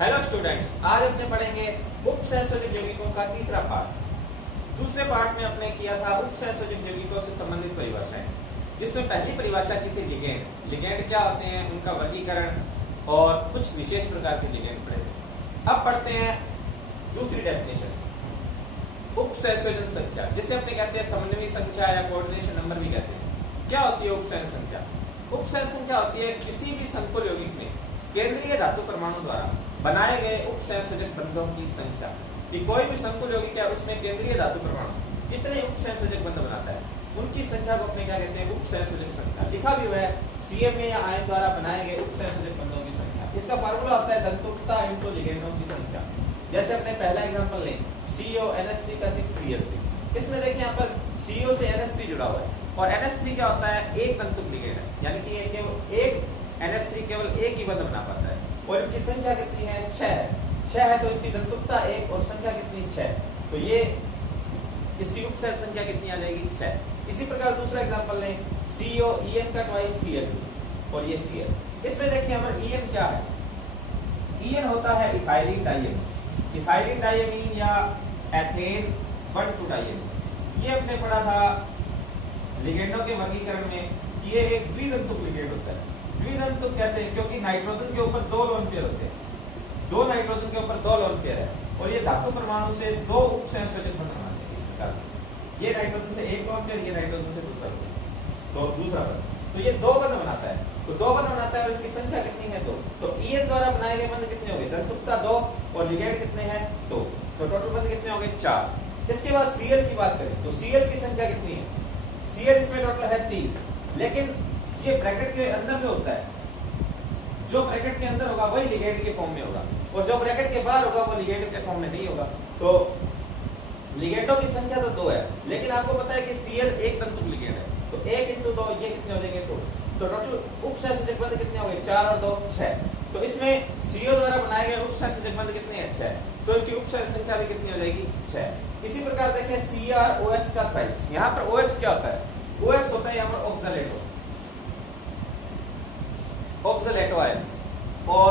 Hello students, आज अपने पढ़ेंगे उपसहसंयोजक यौगिकों का तीसरा पार्ट। दूसरे पार्ट में अपने किया था उपसहसंयोजक यौगिकों से संबंधित परिभाषाएं, जिसमें पहली परिभाषा की थी लिगेंड। लिगेंड क्या होते हैं, उनका वर्गीकरण और कुछ विशेष प्रकार के लिगेंड पढ़े थे। अब पढ़ते हैं दूसरी डेफिनेशन, उपसहसंयोजन संख्या, जिसे अपने कहते हैं समन्वयी संख्या या कोऑर्डिनेशन नंबर भी कहते हैं। क्या होती है उपसहसंयोजन संख्या? उपसहसंयोजन संख्या होती है किसी भी संकुल यौगिक में केंद्रीय धातु परमाणु द्वारा बनाए गए उपसहसंयोजक बंधों की संख्या। कि कोई भी संकुल यौगिक है, उसमें केंद्रीय धातु परमाणु कितने उपसहसंयोजक बंध बनाता है, उनकी संख्या को अपने क्या कहते हैं, उपसहसंयोजक संख्या। लिखा भी हुआ है CMA या आयन द्वारा बनाए गए उपसहसंयोजक बंधों की संख्या। इसका फार्मूला होता है दंतुकता इनटू लिगेंडों की संख्या। जैसे अपने पहला एग्जांपल लें, CONH3 का 6Cl3। इसमें देखिए यहाँ पर CO से NH3 जुड़ा हुआ है, और NH3 क्या होता है, एक तंतुक लिगेंड है, यानी कि केवल एक NH3 केवल एक ही बंध बना पाता है। और इनकी संख्या कितनी है, 6 है, तो इसकी दंतुकता 1 और संख्या कितनी, 6। तो ये इसकी उपसहसंयोजक संख्या कितनी आ जाएगी, 6। इसी प्रकार दूसरा एग्जांपल लें, COEN का ट्वाइस Cl और ये Cl। इसमें देखिए हमारा EN क्या है, EN होता है इथाइलिन डाइएमीन। इथाइलिन डाइएमीन या एथेन 1,2 डाइएमीन। ये अपने पढ़ा था लिगेंडों के वर्गीकरण में कि ये एक द्वितंतुक लिगेंड होता है। द्वितंतुक कैसे, क्योंकि नाइट्रोजन के ऊपर 2 लोन पेयर होते हैं, 2 नाइट्रोजन के ऊपर 2 लोन पेयर है, और ये धातु परमाणु से 2 उपसहसंयोजक बंध बनाते हैं। इस प्रकार ये नाइट्रोजन से 1 लोन पेयर, ये नाइट्रोजन से दूसरा तो दूसरा बंध, तो ये 2 बंध बनाता है। तो 2 बंध बनाता है और इनकी संख्या कितनी है, 2। तो EN द्वारा बनाए गए बंध कितने हो गए, दंतुकता 2 और लिगेंड कितने हैं, 2। तो टोटल बंध कितने हो गए, 4। इसके बाद Cl की बात करें तो Cl की संख्या कितनी है, Cl इसमें टोटल है 3, लेकिन ये ब्रैकेट के अंदर में होता है। जो ब्रैकेट के अंदर होगा वही लिगेंड के फॉर्म में होगा, और जो ब्रैकेट के बाहर होगा वो लिगेंड के फॉर्म में नहीं होगा। तो लिगेंडों की संख्या तो 2 है, लेकिन आपको पता है कि Cl एक तंतुक लिगेंड है, तो 1 × 2 ये कितने हो जाएंगे, 2। तो टोटल उपसहसंयोजक बंध कितने हो गए, 4 और 2 6। तो इसमें CO द्वारा बनाए गए उपसहसंयोजक बंध कितने हैं, 6। तो इसकी उपसहसंयोजक संख्या भी कितनी हो जाएगी, 6। इसी प्रकार देखें CrOH का 23। यहाँ पर OH क्या होता है, OH होता है यहाँ पर ऑक्सलेटो, ऑक्सलेटो आयन। और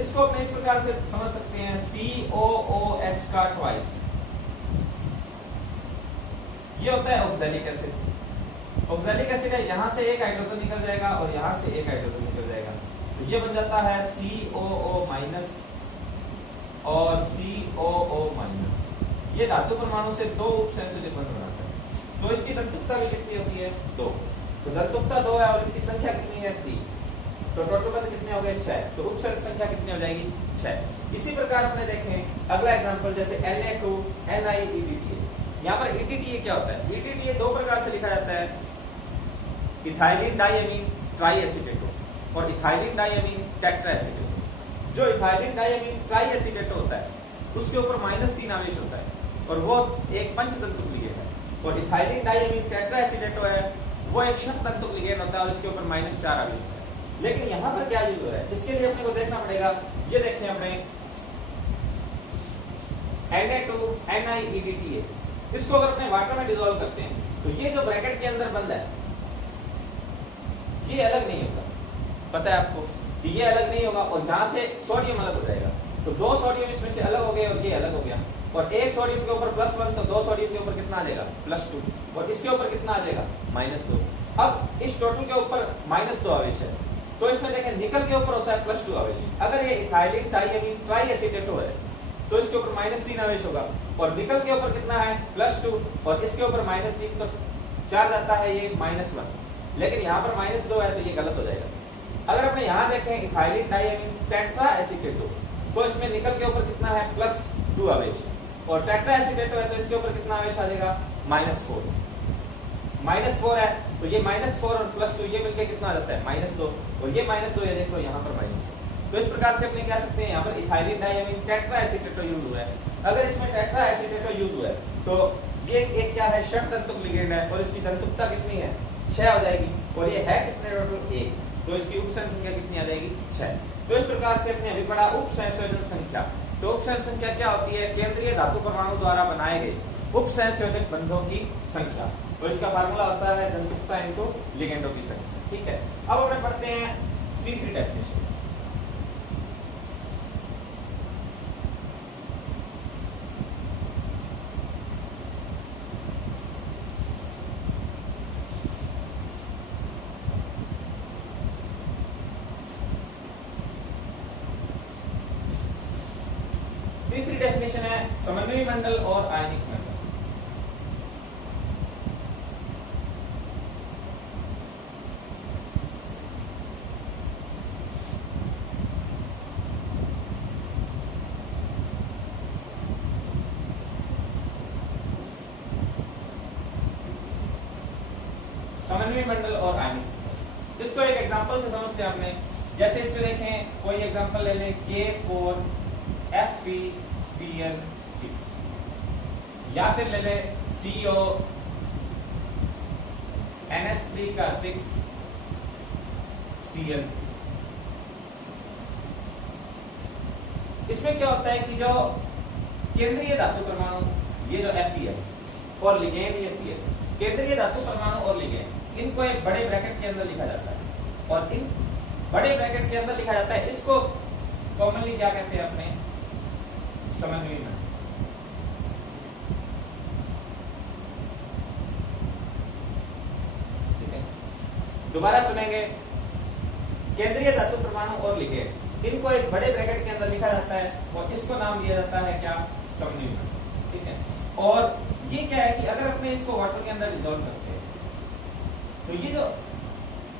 इसको अपने इस प्रकार से समझ सकते हैं, COOH का 22। ये होता है ऑक्सैलिक एसिड। ऑक्सैलिक एसिड है, यहां से एक हाइड्रोजन निकल जाएगा और यहां से एक हाइड्रोजन निकल जाएगा, तो ये बन जाता है COO- और COO-। ये धातु परमाणु से 2 उपसहसंयोजक बंध बनाता है। तो इसकी दंतुकता भी कितनी होती है, 2। तो दंतुकता 2 है और इनकी संख्या कितनी है, 3। तो टोटल बंध कितने हो गए, 6। तो उपसहसंयोजक संख्या कितनी हो जाएगी, 6। इसी प्रकार अपने देखें अगला एग्जांपल, जैसे Na2NiEDTA। यहाँ पर EDTA क्या होता है, EDTA 2 प्रकार से लिखा जाता है, इथाइलिन डाइएमीन ट्राइएसिटेटो और इथाइलिन डाइएमीन टेट्राएसिटेटो। जो इथाइलिन डाइएमीन ट्राइएसिटेटो होता है उसके ऊपर -3 आवेश होता है, और वो एक पंचतंतुक लिगेंड है। और इथाइलिन डाइएमीन टेट्राएसिटेटो है, वो एक शततंतुक लिगेंड होता है और इसके ऊपर -4 आवेश होता है। लेकिन यहाँ पर क्या यूज हो रहा है, इसके लिए अपने को देखना पड़ेगा। ये देखें अपने Na2NiEDTA, इसको अगर अपने वाटर में डिसॉल्व करते हैं तो ये जो ब्रैकेट के अंदर बंद है ये अलग नहीं होगा, पता है आपको, ये अलग नहीं होगा, और यहां से सोडियम अलग हो जाएगा। तो 2 सोडियम इसमें से अलग हो गए और ये अलग हो गया, और एक सोडियम के ऊपर +1, तो 2 सोडियम के ऊपर कितना आ जाएगा, +2, और इसके ऊपर कितना आ जाएगा, -2। अब इस टोटल के ऊपर -2 आवेश है, तो इसमें देखें निकल के ऊपर होता है +2 आवेश। अगर ये इथाइलिन डाइएमीन ट्राइएसिटेटो है तो इसके ऊपर -3 आवेश होगा, और निकल के ऊपर कितना है, +2, और इसके ऊपर -3, तो 4 जाता है ये -1। लेकिन यहाँ पर -2 है, तो ये गलत हो जाएगा। अगर अपने यहाँ देखें इथाइलिन डाइएमीन टेट्राएसिटेटो, तो इसमें निकल के ऊपर कितना है, +2 आवेश, और टेट्राएसिटेटो है तो इसके ऊपर कितना आवेश आ जाएगा, -4। -4 है, तो ये -4 और +2 ये मिलकर कितना आ जाता है, -2, और ये -2 है, देखो यहाँ पर -2। तो इस प्रकार से अपने कह सकते हैं यहाँ पर इथाइलिन डाइएमीन टेट्राएसिटेटो यूज हुआ है। अगर इसमें टेट्राएसिटेटो यूज हुआ है तो ये एक क्या है, शततंतुक लिगेंड है, और इसकी दंतुकता कितनी है, 6 हो जाएगी, और ये है कितने, टोटल 1। तो इसकी उपसहसंयोजक संख्या कितनी आ जाएगी, 6। तो इस प्रकार से अपने अभी पढ़ा उपसहसंयोजन संख्या। तो उपसहसंयोजक संख्या क्या होती है, केंद्रीय धातु परमाणु द्वारा बनाए गए उपसहसंयोजक बंधों की संख्या, और इसका फार्मूला होता है दंतुकता इनटू लिगेंडों की संख्या। ठीक है, अब अपने पढ़ते हैं तीसरी डेफिनेशन। तीसरी डेफिनेशन है समन्वयी मंडल और आयनिक मंडल। समन्वयी मंडल और आयनिक मंडल, इसको एक एग्जांपल से समझते हैं आपने। जैसे इसमें देखें, कोई एग्जांपल ले लें, K4FeCl6, या फिर ले लें CONS3 इसमें क्या होता है कि जो केंद्रीय धातु परमाणु, ये जो Fe है, और लिगेंड ये Cl, केंद्रीय धातु परमाणु और लिगेंड, इनको एक बड़े ब्रैकेट के अंदर लिखा जाता है, और इन बड़े ब्रैकेट के अंदर लिखा जाता है। इसको कॉमनली क्या कहते हैं अपने, समन्वयी मंडल। ठीक है, दोबारा सुनेंगे, केंद्रीय धातु परमाणु और लिगेंड, इनको एक बड़े ब्रैकेट के अंदर लिखा जाता है, और इसको नाम दिया जाता है क्या, समन्वयी मंडल। ठीक है, और ये क्या है कि अगर अपने इसको वाटर के अंदर डिसॉल्व करते हैं, तो ये जो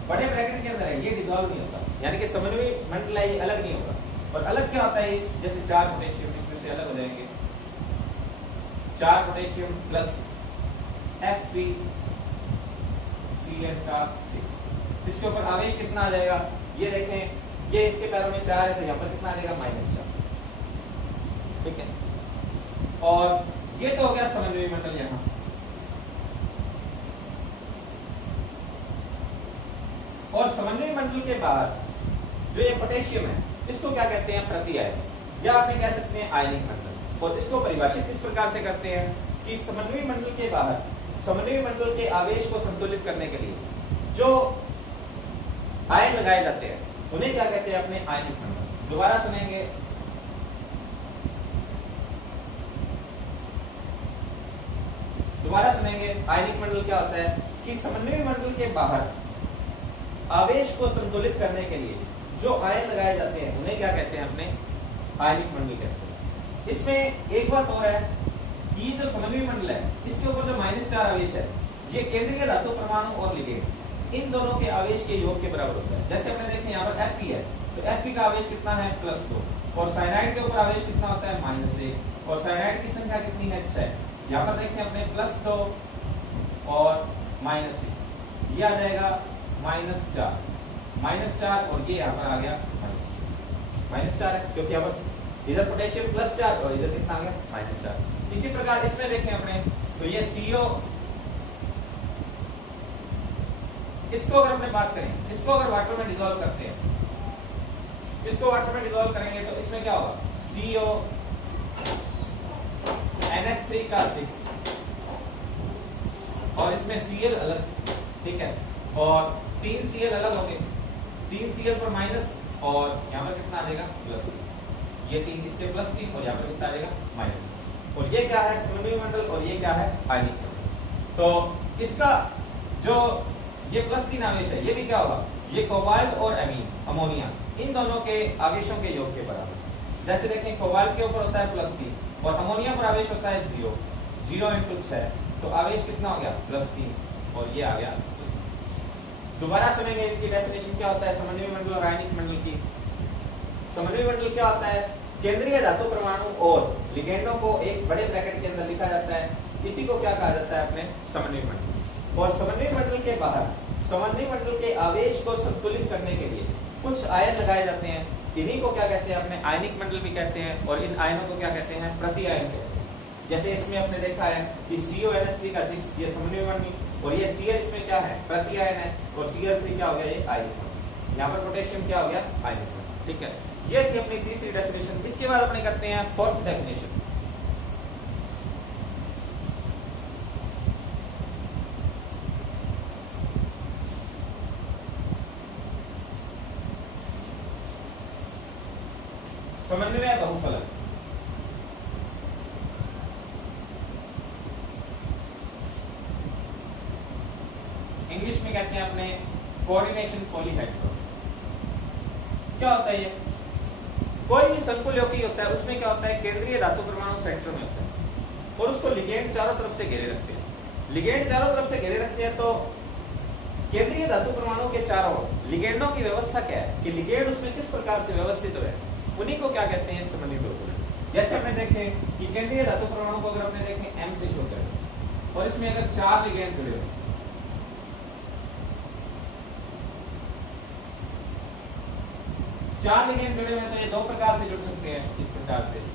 बड़े ब्रैकेट के अंदर है ये डिसॉल्व नहीं होता, यानी कि समन्वयी मंडल है ये अलग नहीं होगा। और अलग क्या होता है, जैसे 4 पोटेशियम इसमें से अलग हो जाएंगे, 4 पोटेशियम प्लस FeCl6, इसके ऊपर आवेश कितना आ जाएगा, ये देखें, ये इसके पैरों में 4 है, तो यहाँ पर कितना आ जाएगा, -4। ठीक है, और ये तो हो गया समन्वयी मंडल यहाँ। और समन्वयी मंडल के बाहर जो ये पोटेशियम है, इसको क्या कहते हैं, प्रतिआयन, या आपने कह सकते हैं आयनिक मंडल। और इसको परिभाषित इस प्रकार से करते हैं कि समन्वयी मंडल के बाहर समन्वयी मंडल के आवेश को संतुलित करने के लिए जो आयन लगाए जाते हैं, उन्हें क्या कहते हैं, अपने आयनिक मंडल। दोबारा सुनेंगे, आयनिक मंडल क्या होता है कि समन्वयी मंडल के बाहर आवेश को संतुलित करने के लिए जो आयन लगाए जाते हैं, उन्हें क्या कहते हैं, अपने आयनिक मंडल कहते हैं। इसमें एक बात और है कि ये जो समन्वयी मंडल है, इसके ऊपर जो -4 आवेश है, ये केंद्रीय धातु परमाणु और लिगेंड, इन दोनों के आवेश के योग के बराबर होता है। जैसे हमने देखें यहाँ पर Fe है, तो Fe का आवेश कितना है, +2, और साइनाइड के ऊपर आवेश कितना होता है, -1, और साइनाइड की संख्या कितनी है, 6। यहाँ पर देखें अपने +2 और -6, ये आ जाएगा -4, और ये यहाँ पर आ गया -4 है, क्योंकि यहाँ पर इधर पोटेशियम +4 और इधर कितना आ गया, -4। इसी प्रकार इसमें देखें अपने, तो ये CO, इसको अगर अपने बात करें, इसको अगर वाटर में डिसॉल्व करते हैं, इसको वाटर में डिसॉल्व करेंगे, तो इसमें क्या होगा, CONS3 और इसमें Cl अलग। ठीक है, और 3 Cl अलग हो गए, 3 Cl पर माइनस, और यहाँ पर कितना आ जाएगा, +3, ये 3 इसके +3, और यहाँ पर कितना आ जाएगा, -। और ये क्या है, समन्वयी मंडल, और ये क्या है, आयनिक मंडल। तो इसका जो ये +3 आवेश है, ये भी क्या होगा, ये कोबाल्ट और अमोनिया, इन दोनों के आवेशों के योग के बराबर। जैसे देखें, कोबाल्ट के ऊपर होता है +3, और अमोनिया पर आवेश होता है 0 × 6, तो आवेश कितना हो गया, +3, और ये आ गया। दोबारा सुनेंगे, इनकी डेफिनेशन क्या होता है, समन्वयी मंडल और आयनिक मंडल की। समन्वयी मंडल क्या होता है, केंद्रीय धातु परमाणु और लिगेंडों को एक बड़े ब्रैकेट के अंदर लिखा जाता है, इसी को क्या कहा जाता है, अपने समन्वयी मंडल। और समन्वयी मंडल के बाहर समन्वयी मंडल के आवेश को संतुलित करने के लिए कुछ आयन लगाए जाते हैं, इन्हीं को क्या कहते हैं, अपने आयनिक मंडल भी कहते हैं, और इन आयनों को क्या कहते हैं, प्रतिआयन कहते हैं। जैसे इसमें आपने देखा है कि CONS3 ये समन्वयी मंडल, और ये Cl इसमें क्या है, प्रतिआयन है, और Cl3 क्या हो गया, ये आयनिक मंडल। यहाँ पर पोटेशियम क्या हो गया, आयनिक मंडल। ठीक है, ये थी अपनी तीसरी डेफिनेशन। इसके बाद अपने करते हैं 4th डेफिनेशन। समन्वय बहुफलक। इंग्लिश में कहते हैं अपने कोऑर्डिनेशन पॉलीहेड्रॉन। क्या होता है ये? कोई भी संकुल यौगिक होता है उसमें क्या होता है, केंद्रीय धातु परमाणु सेंटर में होता है और उसको लिगेंड चारों तरफ से घेरे रखते हैं। लिगेंड चारों तरफ से घेरे रखते हैं तो केंद्रीय धातु परमाणु के चारों लिगेंडों की व्यवस्था क्या है कि लिगेंड उसमें किस प्रकार से व्यवस्थित है, उन्हीं को क्या कहते हैं, समन्वित होते हैं। जैसे हमने देखें कि केंद्रीय धातु परमाणु को अगर हमने देखें M से शो करें और इसमें अगर 4 लिगेंड जुड़े हुए, चार लिगेंड जुड़े हुए हैं तो ये 2 प्रकार से जुड़ सकते हैं, इस प्रकार से।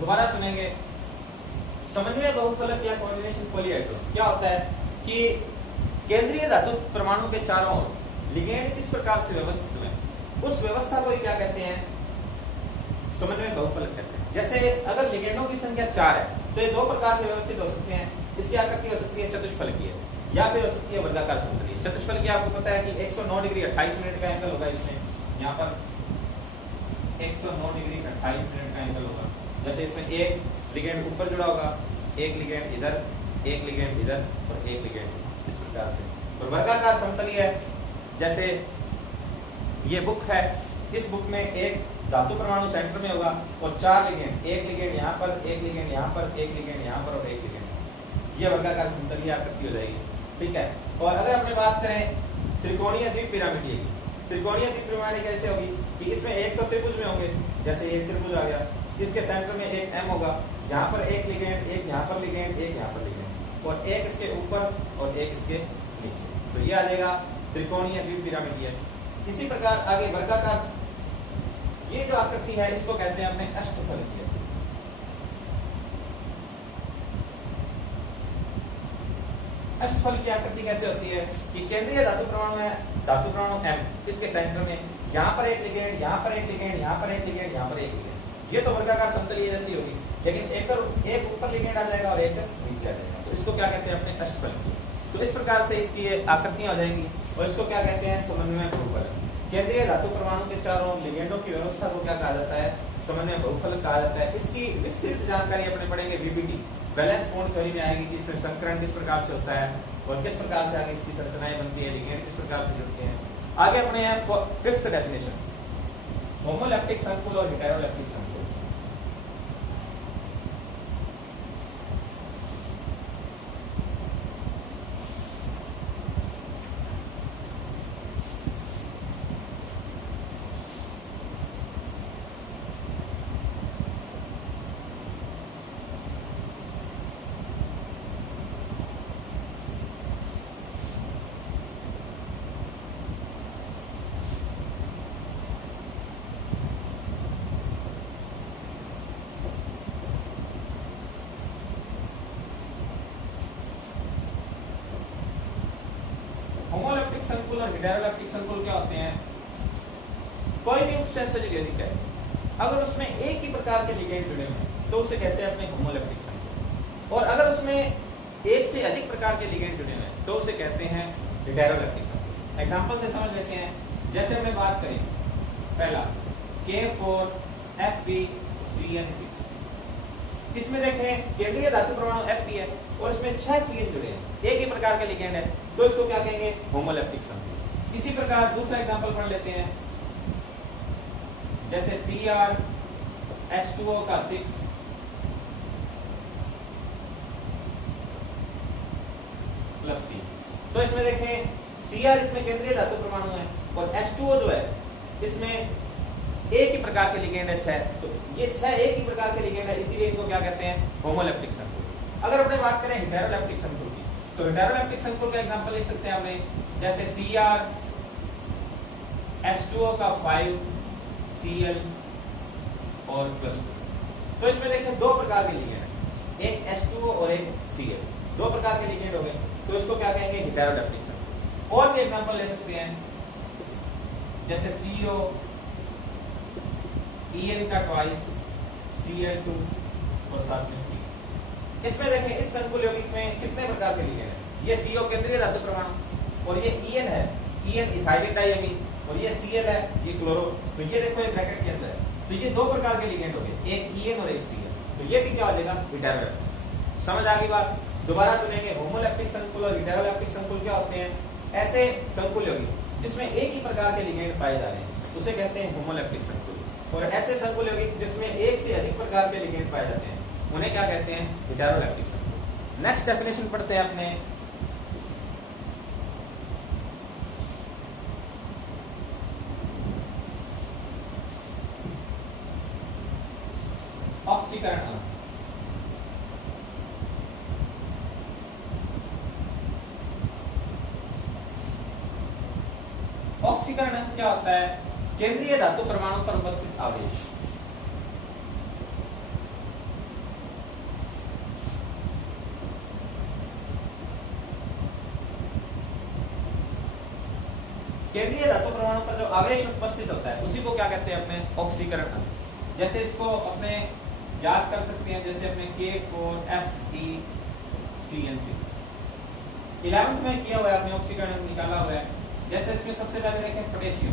दोबारा सुनेंगे। समन्वय बहुफलक या कॉम्बिनेशन पॉलीहाइड्रोल क्या होता है कि केंद्रीय धातु परमाणु के चारों ओर लिगेंड किस प्रकार से व्यवस्थित हुए, उस व्यवस्था को क्या कहते हैं, समन्वय बहुफलक कहते हैं। जैसे अगर लिगेंडों की संख्या 4 है तो ये 2 प्रकार से व्यवस्थित हो सकते हैं। इसकी आकृति हो सकती है चतुष्फलकीय या फिर हो सकती है वर्गाकार समतलीय। चतुष्फलकीय आपको पता है कि 109 डिग्री 28 मिनट का एंगल होगा, इसमें यहाँ पर 109 डिग्री 28 मिनट का एंगल होगा। जैसे इसमें एक लिगेंड ऊपर जुड़ा होगा, एक लिगेंड इधर, एक लिगेंड इधर और एक लिगेंड इस प्रकार से। और वर्गाकार समतलीय है, जैसे ये बुक है, इस बुक में एक धातु परमाणु सेंटर में होगा और 4 लिगेंड, एक लिगेंड यहाँ पर, एक लिगेंड यहाँ पर, एक लिगेंड यहाँ पर और एक लिगेंड, ये वर्गाकार समतलीय आकृति हो जाएगी। ठीक है। और अगर अपने बात करें त्रिकोणीय द्विपिरामिडीय की, त्रिकोणीय द्विपिरामिडीय कैसे होगी कि इसमें एक तो त्रिभुज में होंगे, जैसे एक त्रिभुज आ गया, इसके सेंटर में एक M होगा, यहाँ पर एक लिगेंड, एक यहाँ पर लिगेंड, एक यहाँ पर लिगेंड और एक इसके ऊपर और एक इसके नीचे, तो ये आ जाएगा त्रिकोणीय द्विपिरामिडीय। इसी प्रकार आगे वर्गाकार, ये जो आकृति है इसको कहते हैं अपने अष्टफलकीय। अष्टफलकीय आकृति कैसे होती है कि केंद्रीय धातु परमाणु है, धातु परमाणु M, इसके सेंटर में यहाँ पर एक लिगेंड, यहाँ पर एक लिगेंड, यहाँ पर एक लिगेंड, यहाँ पर एक लिगेंड, ये तो वर्गाकार समतलीय जैसी होगी। लेकिन एक ऊपर लिगेंड आ जाएगा और एक नीचे आ जाएगा, तो इसको क्या कहते हैं अपने अष्टफलकीय। तो इस प्रकार से इसकी ये आकृतियां हो जाएंगी और इसको क्या कहते हैं, समन्वय बहुफलक। केंद्रीय धातु परमाणु के चारों लिगेंडों की व्यवस्था को क्या कहा जाता है, समन्वय बहुफलक कहा जाता है। इसकी विस्तृत जानकारी अपने पढ़ेंगे VBT, बैलेंस बॉन्ड थ्योरी में आएगी कि इसमें संकरण किस प्रकार से होता है और किस प्रकार से आगे इसकी संरचनाएं बनती है, लिगेंड किस प्रकार से जुड़ते हैं। आगे अपने हैं 5th डेफिनेशन, होमोलैप्टिक संकुल और हेटेरोलैप्टिक संकुल। होमोलैप्टिक संकुल और हेटेरोलैप्टिक संकुल क्या होते हैं, कोई भी उपसंयोजक यौगिक है अगर उसमें एक ही प्रकार के लिगेंड जुड़े हुए हैं तो उसे कहते हैं अपने होमोलैप्टिक संकुल। और अगर उसमें एक से अधिक प्रकार के लिगेंड जुड़े हुए हैं तो उसे कहते हैं हेटेरोलैक्टिक संकुल। एग्जांपल से समझ लेते हैं, जैसे हमने बात करी पहला K4FeCN6, इसमें देखें केंद्रीय धातु परमाणु Fe है और इसमें 6 CN जुड़े हैं, एक ही प्रकार के लिगेंड है तो इसको क्या कहेंगे, होमोलैक्टिक संकुल। इसी प्रकार दूसरा एग्जांपल पढ़ लेते हैं, जैसे CrH2O का 6 प्लस T, तो इसमें देखें Cr इसमें केंद्रीय धातु परमाणु है और H2O जो है इसमें एक ही प्रकार के लिगेंड है 6, तो ये 6 एक ही प्रकार के लिगेंड है, इसीलिए इनको क्या कहते हैं, होमोलैक्टिक संकुल। अगर अपने बात करें हेटेरोलैक्टिक संकुल की, तो हेटेरोलैक्टिक संकुल का एग्जांपल लिख सकते हैं हमने, जैसे CrH2O का 5 Cl और +2, तो इसमें देखें दो प्रकार के लिगेंड है, एक H2O और एक Cl, दो प्रकार के लिगेंड हो गए तो इसको क्या कहेंगे, हेटेरोलैक्टिक संकुल। और भी एग्जांपल ले सकते हैं, जैसे CO En का ट्वाइस Cl2 और साथ में C, इसमें देखें इस संकुल यौगिक में कितने प्रकार के लिगेंड है, ये CO केंद्रीय धातु परमाणु और ये En है, En इथाइलिक डाइअमीन और ये Cl है, ये क्लोरो, तो ये देखो ये ब्रैकेट के अंदर है, तो ये दो प्रकार के लिगेंड हो गए, एक En और एक Cl, तो ये भी क्या हो जाएगा, हेटेरोलैक्टिक। समझ आ गई बात? दोबारा सुनेंगे, होमोलैक्टिक संकुल और हेटेरोलैक्टिक संकुल क्या होते हैं, ऐसे संकुल यौगिक जिसमें एक ही प्रकार के लिगेंड पाए जा रहे हैं उसे कहते हैं होमोलैक्टिक संकुल, और ऐसे संकुल यौगिक जिसमें एक से अधिक प्रकार के लिगेंड पाए जाते हैं उन्हें क्या कहते हैं, हेटेरोलैक्टिक संकुल। नेक्स्ट डेफिनेशन पढ़ते हैं अपने, ऑक्सीकरण अणु। ऑक्सीकरण अणु क्या होता है, केंद्रीय धातु परमाणु पर उपस्थित आवेश। केंद्रीय धातु परमाणु पर जो आवेश उपस्थित होता है उसी को क्या कहते हैं, अपने ऑक्सीकरण अणु। जैसे इसको अपने याद कर सकते हैं, जैसे अपने K4FeCN6 11th में किया हुआ है, अपने ऑक्सीकरण अणु निकाला हुआ है। जैसे इसमें सबसे पहले देखें पोटेशियम,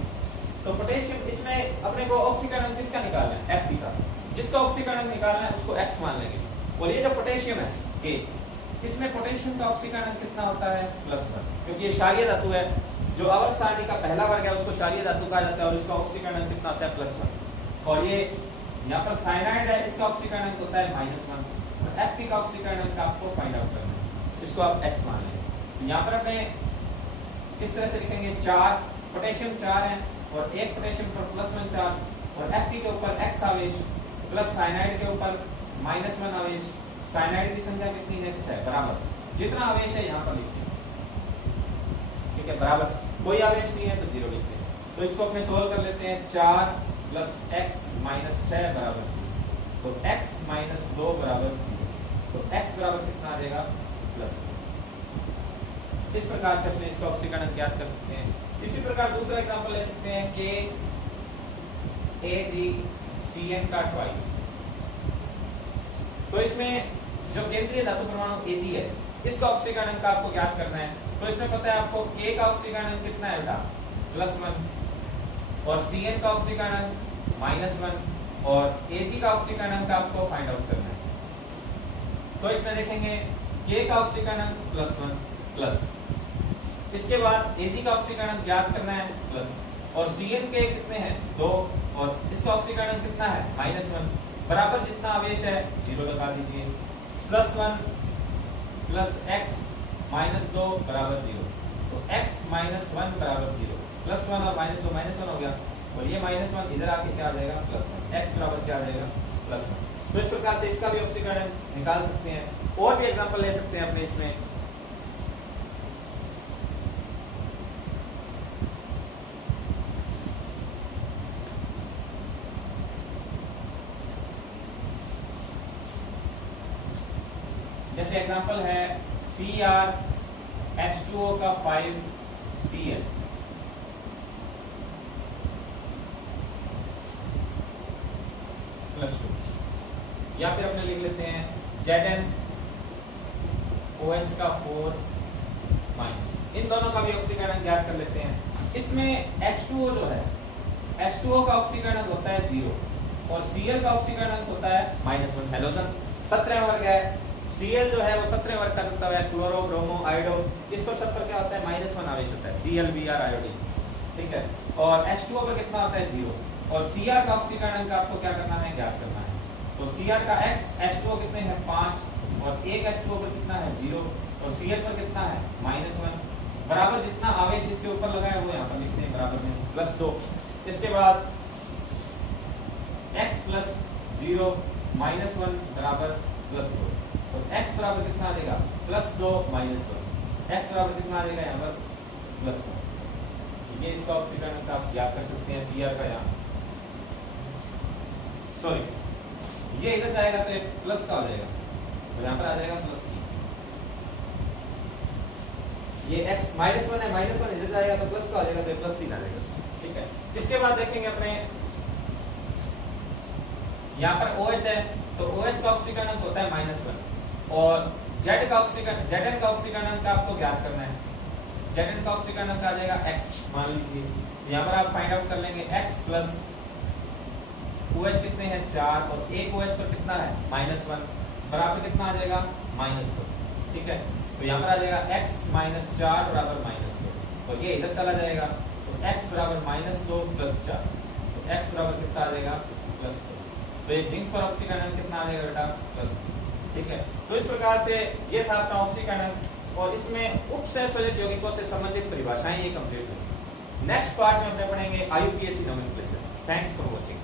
तो पोटेशियम इसमें अपने को ऑक्सीकरण किसका निकालना है, Fe का, जिसका ऑक्सीकरण निकालना है उसको X मान लेंगे। और ये जो पोटेशियम है K, इसमें पोटेशियम का ऑक्सीकरण कितना होता है, +1, क्योंकि ये क्षारीय धातु है, जो आवर्त सारणी का पहला वर्ग है उसको क्षारीय धातु कहा जाता है और इसका ऑक्सीकरण कितना होता है, +1। और ये यहाँ पर साइनाइड है, इसका ऑक्सीकरण होता है -1, और Fe का ऑक्सीकरण आपको फाइंड आउट करना है, इसको आप X मान लेंगे। यहाँ पर अपने किस तरह से लिखेंगे, 4 पोटेशियम 4 है और एक पोटेशियम पर +1 चार्ज और Fe के ऊपर X आवेश प्लस साइनाइड के ऊपर -1 आवेश। साइनाइड की संख्या कितनी है, 6, बराबर जितना आवेश है यहाँ पर लिखते हैं, ठीक है, बराबर कोई आवेश नहीं है तो 0 लिखते हैं। तो इसको अपने सोल्व कर लेते हैं, 4 + X - 6 बराबर 0, तो X - 2 बराबर 0, तो X बराबर कितना आ जाएगा, +1। इस प्रकार से अपने इसका ऑक्सीकरण ज्ञात कर सकते हैं। इसी प्रकार दूसरा एग्जांपल ले सकते हैं, KAgCN का ट्वाइस, तो इसमें जो केंद्रीय धातु परमाणु Ag है इसका ऑक्सीकरण का आपको ज्ञात करना है। तो इसमें पता है आपको K का ऑक्सीकरण कितना है बेटा, +1, और Cn का ऑक्सीकरण -1 और Ag का ऑक्सीकरण का आपको फाइंड आउट करना है। तो इसमें देखेंगे K का ऑक्सीकरण +1 प्लस, इसके बाद Ag का ऑक्सीकरण ज्ञात करना है प्लस, और Cn के कितने हैं, 2, और इसका ऑक्सीकरण कितना है, -1, बराबर जितना आवेश है 0 लगा दीजिए, +1 + X - 2 बराबर 0, तो X - 1 बराबर 0, +1 और -1 हो गया, और ये -1 इधर आके क्या आ जाएगा, +1, X बराबर क्या आ जाएगा, +1। तो इस प्रकार से इसका भी ऑक्सीकरण निकाल सकते हैं। और भी एग्जांपल ले सकते हैं अपने इसमें, जैसे एग्जांपल है CrH2O का 5 Cl, +2, या फिर अपने लिख लेते हैं ZnO OH का 4 माइनस, इन दोनों का भी ऑक्सीकरण ज्ञात कर लेते हैं। इसमें H2O जो है, H2O का ऑक्सीकरण होता है 0 और Cl का ऑक्सीकरण होता है -1। हैलोजन 17 वर्ग है, Cl जो है वो 17 वर्ग का तत्व है, क्लोरो ब्रोमो आयोडो, इस पर 70 क्या होता है -1 आवेश होता है, ClBr आयोडीन, ठीक है। और H2O पर कितना होता है 0 और Cr का ऑक्सीकरण का आपको क्या करना है, ज्ञात करना है। तो Cr का x, H2O कितने हैं 5 और एक H2O पर कितना है 0 और Cl पर कितना है -1, बराबर जितना आवेश इसके ऊपर लगा है वो यहाँ पर लिखते हैं बराबर में +2। इसके बाद x + 0 -1 बराबर +2, तो x बराबर कितना आ जाएगा +2 -1, x बराबर कितना आ जाएगा यहाँ पर +1। ये इसका ऑक्सीकरण का आप ज्ञात कर सकते हैं Cr का, यहाँ सॉरी ये इधर जाएगा तो ये प्लस का हो जाएगा, तो यहाँ पर आ जाएगा +3। ये x -1 है, -1 इधर जाएगा तो प्लस का हो जाएगा, तो ये +3 आ जाएगा, ठीक है। इसके बाद देखेंगे अपने यहाँ पर OH है, तो OH का ऑक्सीकरण होता है -1 और Z का ऑक्सीकरण, Zn का ऑक्सीकरण का आपको ज्ञात करना है। Zn का ऑक्सीकरण आ जाएगा x, मान लीजिए यहाँ पर आप फाइंड आउट कर लेंगे x + OH कितने हैं 4 और एक OH पर कितना है -1 बराबर कितना आ जाएगा -2, ठीक है। तो यहाँ पर आ जाएगा x - 4 बराबर -2 और ये इधर चला जाएगा, तो x बराबर -2 + 4, तो x बराबर कितना आ जाएगा +2, तो ये जिंक पर ऑक्सीकरण कितना आ जाएगा बेटा +2, ठीक है। तो इस प्रकार से ये था अपना ऑक्सीकरण और इसमें उपसहसंयोजक यौगिकों से संबंधित परिभाषाएं ये कंप्लीट हुई। नेक्स्ट पार्ट में अपने पढ़ेंगे IUPAC nomenclature. Thanks for watching.